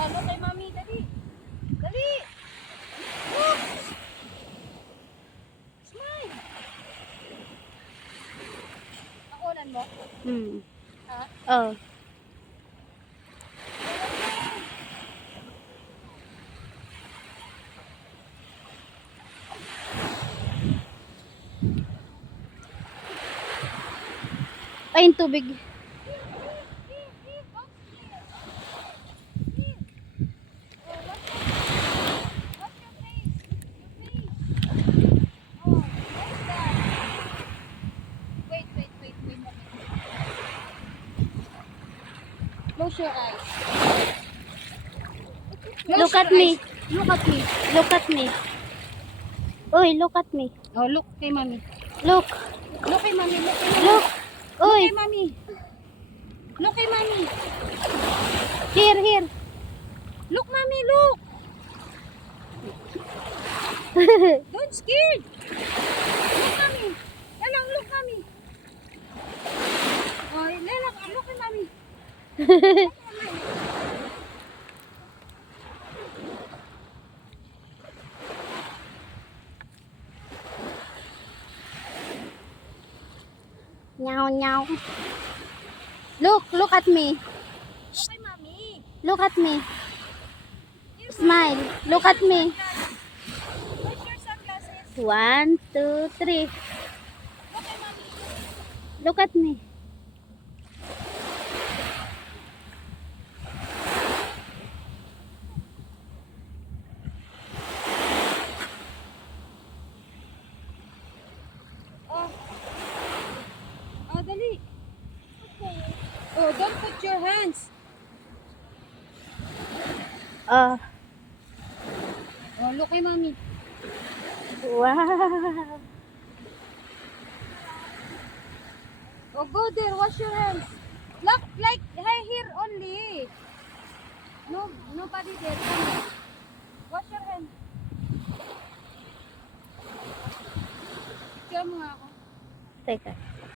Look kay mami, dali. Dali. Look. Smile. Nakunan mo? Ha? Oh. Ay, yung tubig. Close your eyes. Look at me. Look at me. Look at me. Oy, look at me. Oh, look kay mami. Look. Look kay mami. Look kay mami. Look. Look Oy, kay mami. Look kay mami. here, here. Look, mami, look. Don't scared. Look, mami. Lalang, look, mami. Oh, lalang, look kay mami. Nyaw, nyaw. Look at me. Look kay mami. Look at me. Smile. Look at me. Where's your sunglasses? 1, 2, 3. Look kay mami. Look at me. Oh. Oh, dali. Oh, don't put your hands. Oh. Oh, look kay mami. Wow. Oh, go there. Wash your hands. Look, like here only. No, nobody there. Come. Wash your hands. Picture mo nga ako. Teka.